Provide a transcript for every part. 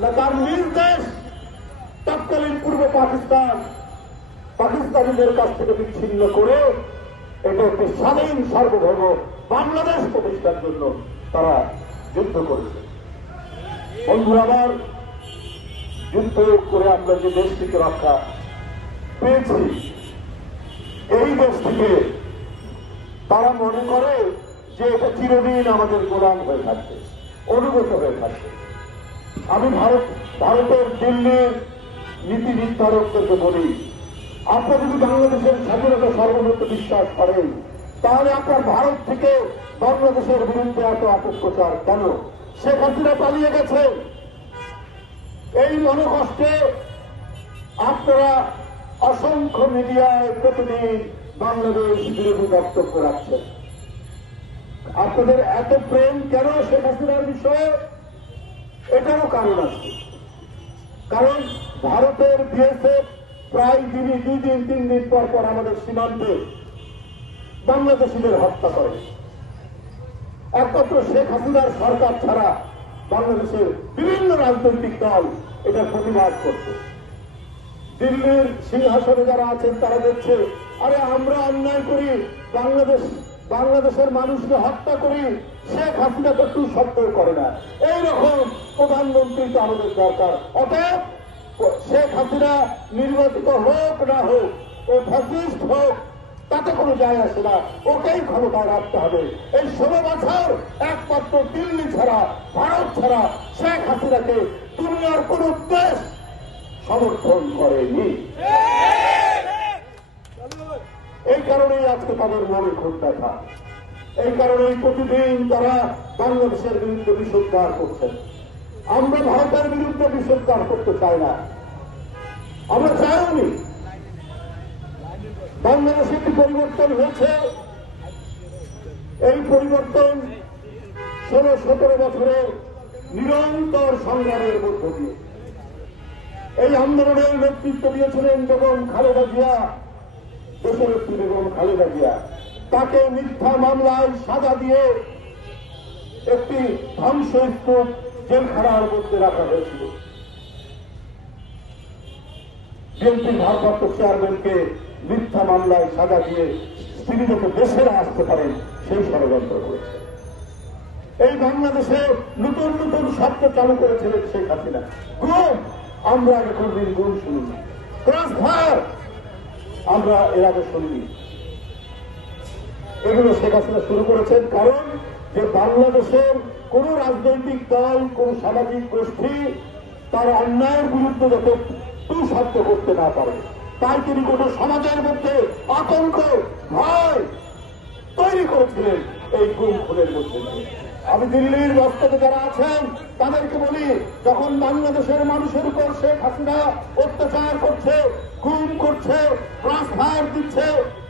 না তার নিজ দেশ তৎকালীন পূর্ব পাকিস্তান পাকিস্তানিদের কাছ থেকে বিচ্ছিন্ন করে এটা একটি স্বাধীন সার্বভৌম বাংলাদেশ প্রতিষ্ঠার জন্য তারা যুদ্ধ করেছে। বন্ধুরা আমার, যুদ্ধ করে আমরা যে দেশটিকে রক্ষা পেয়েছি, এই দেশটিকে তারা মনে করে যে এটা চিরদিন আমাদের গোলাম হয়ে থাকবে, অনুগত হয়ে থাকবে। আমি ভারত, ভারতের দিল্লির নীতি নির্ধারকদেরকে বলি, আপনারা যদি বাংলাদেশের স্বাধীনতা সর্বমত বিশ্বাস করেন, তাহলে আপনার ভারত থেকে বাংলাদেশের বিরুদ্ধে এত অপপ্রচার কেন? শেখ হাসিনা পালিয়ে গেছে। এই মনোকষ্টে আপনারা অসংখ্য মিডিয়ায় প্রতিদিন বাংলাদেশ বিরোধী বক্তব্য রাখছেন। আপনাদের এত প্রেম কেন শেখ হাসিনার বিষয়ে? এটারও কারণ আছে। কারণ ভারতের বিএসএফ প্রায় দিনই দুই দিন, তিন দিন পর পর আমাদের সীমান্তে বাংলাদেশিদের হত্যা করে। একমাত্র শেখ হাসিনার সরকার ছাড়া বাংলাদেশের বিভিন্ন রাজনৈতিক দল এটার প্রতিবাদ করছে। দিল্লির সিংহাসনে যারা আছেন তারা দেখছে, আরে আমরা অন্যায় করি, বাংলাদেশ বাংলাদেশের মানুষকে হত্যা করি শেখ হাসিনা তো একটু শব্দও করে না। এইরকম প্রধানমন্ত্রী তো আমাদের দরকার। অতএব শেখ হাসিনা নির্বাচিত হোক না হোক, ও ফ্যাসিস্ট হোক, তাতে কোনো যায় আসে না। ওকেই ক্ষমতায় রাখতে হবে। এই ষোলো বছর একমাত্র দিল্লি ছাড়া, ভারত ছাড়া শেখ হাসিনাকে দুনিয়ার কোন দেশ সমর্থন করেনি। এই কারণেই আজকে তাদের মনে খুব ব্যথা। এই কারণেই প্রতিদিন তারা বাংলাদেশের বিরুদ্ধে বিষোদ্গার করছেন। আমরা ভারতের বিরুদ্ধে বিষোদ্গার করতে চাই না। আমরা চাইনি বাংলাদেশে একটি পরিবর্তন হয়েছে। এই পরিবর্তন ষোলো, সতেরো বছরের নিরন্তর সংগ্রামের মধ্য দিয়ে। এই আন্দোলনের নেতৃত্ব দিয়েছিলেন বেগম খালেদা জিয়া দেশনেত্রী বেগম খালেদা জিয়া তাকে মিথ্যা মামলায় সাজা দিয়ে একটি ধ্বংসস্তূপ জেলখানার মধ্যে রাখা হয়েছিল। বিএনপির ভারপ্রাপ্ত চেয়ারম্যানকে মিথ্যা মামলায় সাজা দিয়ে তিনি যাতে দেশে আসতে পারেন সেই ষড়যন্ত্র করেছে। এই বাংলাদেশে নতুন নতুন শব্দ চালু করেছিলেন শেখ হাসিনা। গুম! আমরা আগে কোনদিন গুম শুনিনি ক্রস ফায়ার আমরা এর আগে শুনিনি এগুলো শেখ হাসিনা শুরু করেছেন কারণ যে বাংলাদেশের কোন রাজনৈতিক দল, কোন সামাজিক গোষ্ঠী তার অন্যায়ের বিরুদ্ধে যাতে তু করতে না পারে তাই তিনি কোন সমাজের মধ্যে আতঙ্ক, ভয় তৈরি করেছিলেন এই গুম খুনের মধ্যে। আমি দিল্লির বস্তাতে যারা আছেন, তাদেরকে বলি, যখন বাংলাদেশের মানুষের উপর শেখ হাসিনা অত্যাচার করছে গুম করছে ক্রাস ফায়ার দিচ্ছে,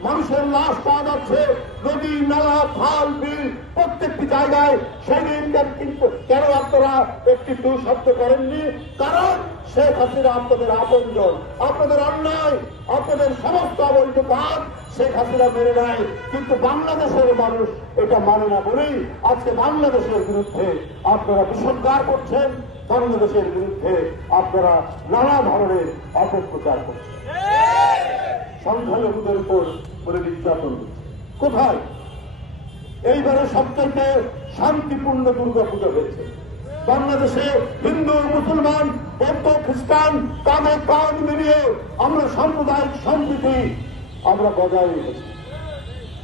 মানুষের লাশ পাওয়া যাচ্ছে, নদী, নালা, খাল, বিল, প্রত্যেকটি জায়গায় সেদিন কিন্তু কেন আপনারা একটি দু শব্দ করেননি? কারণ শেখ হাসিনা আপনাদের আপনজন, আপনাদের অন্যায়, আপনাদের সমস্ত অবৈধ কাজ শেখ হাসিনা মেনে নেয়, কিন্তু বাংলাদেশের মানুষ এটা মানে না বলেই আজকে বাংলাদেশের বিরুদ্ধে আপনারা বিষোদ্গার করছেন, বাংলাদেশের বিরুদ্ধে আপনারা নানা ধরনের অপপ্রচার করছেন। সংখ্যালঘুদের উপর বলে নির্যাতন। কোথায়? এইবারে সবচাইতে শান্তিপূর্ণ দুর্গা পুজো হয়েছে। বাংলাদেশে হিন্দু, মুসলমান, বৌদ্ধ, খ্রিস্টান কাঁধে কাঁধ মিলিয়ে আমরা সাম্প্রদায়িক সম্প্রীতি আমরা বজায় রেখেছি।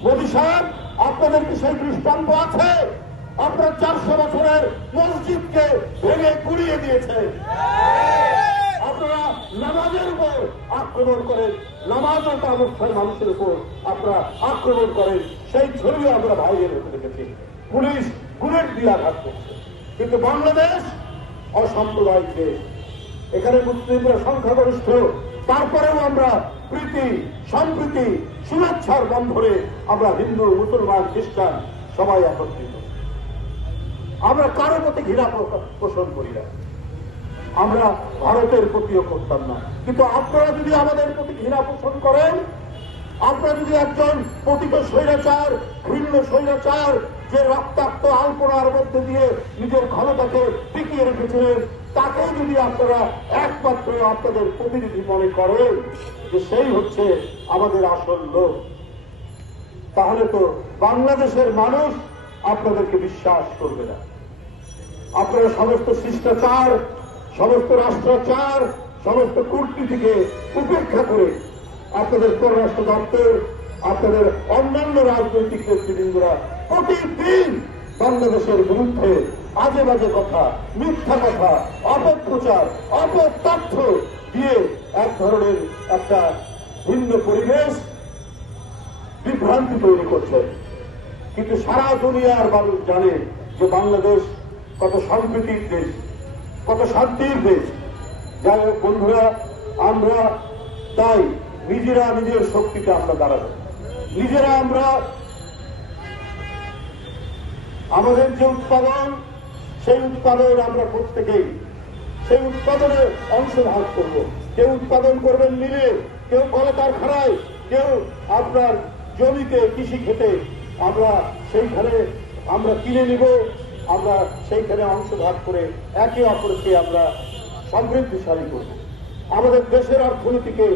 মোদী সাহেব, আপনাদের কি সেই দৃষ্টান্ত আছে? আপনার চারশো বছরের মসজিদকে ভেঙে গুড়িয়ে দিয়েছে। আপনারা নামাজের উপর আক্রমণ করেন। নামাজের অনুষ্ঠান মানুষের উপর আপনারা আক্রমণ করেন। সেই ছবিও আমরা বাইরে রেখে রেখেছি। পুলিশ বুলেট দিয়ে করছে। কিন্তু বাংলাদেশ অসাম্প্রদায়িক দেশ। এখানে মুসলিমরা সংখ্যাগরিষ্ঠ। তারপরেও আমরা প্রীতি, সম্প্রীতি, শুভেচ্ছার বন্ধনে আমরা হিন্দু, মুসলমান, খ্রিস্টান সবাই একত্রিত। আমরা কারও প্রতি ঘৃণা পোষণ করি না। আমরা ভারতের প্রতিও করতাম না। কিন্তু আপনারা যদি আমাদের প্রতি ঘৃণা পোষণ করেন, আপনারা যদি একজন পতিত স্বৈরাচার, ঘৃণ্য স্বৈরাচার, যে রক্তাক্ত আলপনার মধ্যে দিয়ে নিজের ক্ষমতাকে টিকিয়ে রেখেছিলেন তাকেই যদি আপনারা একমাত্র আপনাদের প্রতিনিধি মনে করেন যে সেই হচ্ছে আমাদের আসল লোক, তাহলে তো বাংলাদেশের মানুষ আপনাদেরকে বিশ্বাস করবে না। আপনারা সমস্ত শিষ্টাচার, সমস্ত রাষ্ট্রাচার, সমস্ত কূটনীতিকে উপেক্ষা করে আপনাদের পররাষ্ট্র দপ্তর, আপনাদের অন্যান্য রাজনৈতিক নেতৃবৃন্দরা প্রতিদিন বাংলাদেশের বিরুদ্ধে আজে বাজে কথা, মিথ্যা কথা, অপপ্রচার অপতথ্য দিয়ে এক ধরনের একটা ভিন্ন পরিবেশ বিভ্রান্তি তৈরি করছে। কিন্তু সারা দুনিয়ার মানুষ জানে যে বাংলাদেশ কত সম্প্রীতির দেশ, কত শান্তির দেশ। যাই হোক বন্ধুরা, আমরা তাই নিজেরা নিজের শক্তিতে আমরা দাঁড়াবো। নিজেরা আমরা আমাদের যে উৎপাদন সেই উৎপাদন আমরা প্রত্যেকেই, সেই উৎপাদনে অংশগ্রহণ করব। কেউ উৎপাদন করবেন মিলে, কেউ কলকারখানায়, কেউ আপনার জমিতে কৃষি খেতে আমরা সেইখানে, আমরা কিনে নিব, আমরা সেইখানে অংশভাগ করে একে অপরকে আমরা সমৃদ্ধিশালী করব। আমাদের দেশের অর্থনীতিকে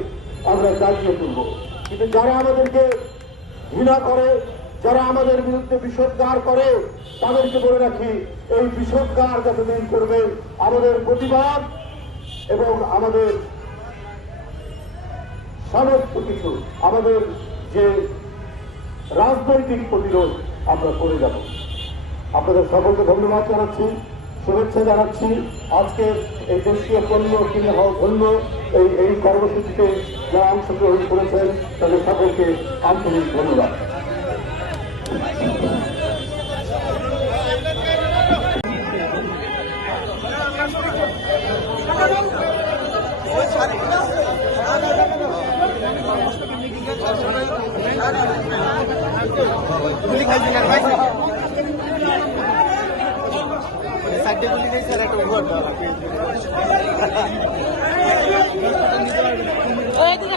আমরা জাগিয়ে তুলব। কিন্তু যারা আমাদেরকে ঘৃণা করে যারা আমাদের বিরুদ্ধে বিষোদ্গার করে, তাদেরকে বলে রাখি, এই বিষোদ্গার যতদিন করবে, আমাদের প্রতিবাদ এবং আমাদের সমস্ত কিছু, আমাদের যে রাজনৈতিক প্রতিরোধ আমরা করে যাব। আপনাদের সকলকে ধন্যবাদ জানাচ্ছি, শুভেচ্ছা জানাচ্ছি। আজকে এই দেশীয় পণ্য কিনে হওয়া ধন্য এই এই কর্মসূচিতে যারা অংশগ্রহণ করেছেন, তাদের সকলকে আন্তরিক ধন্যবাদ। গুলি খাইছি না ভাই সাইডে এদিকে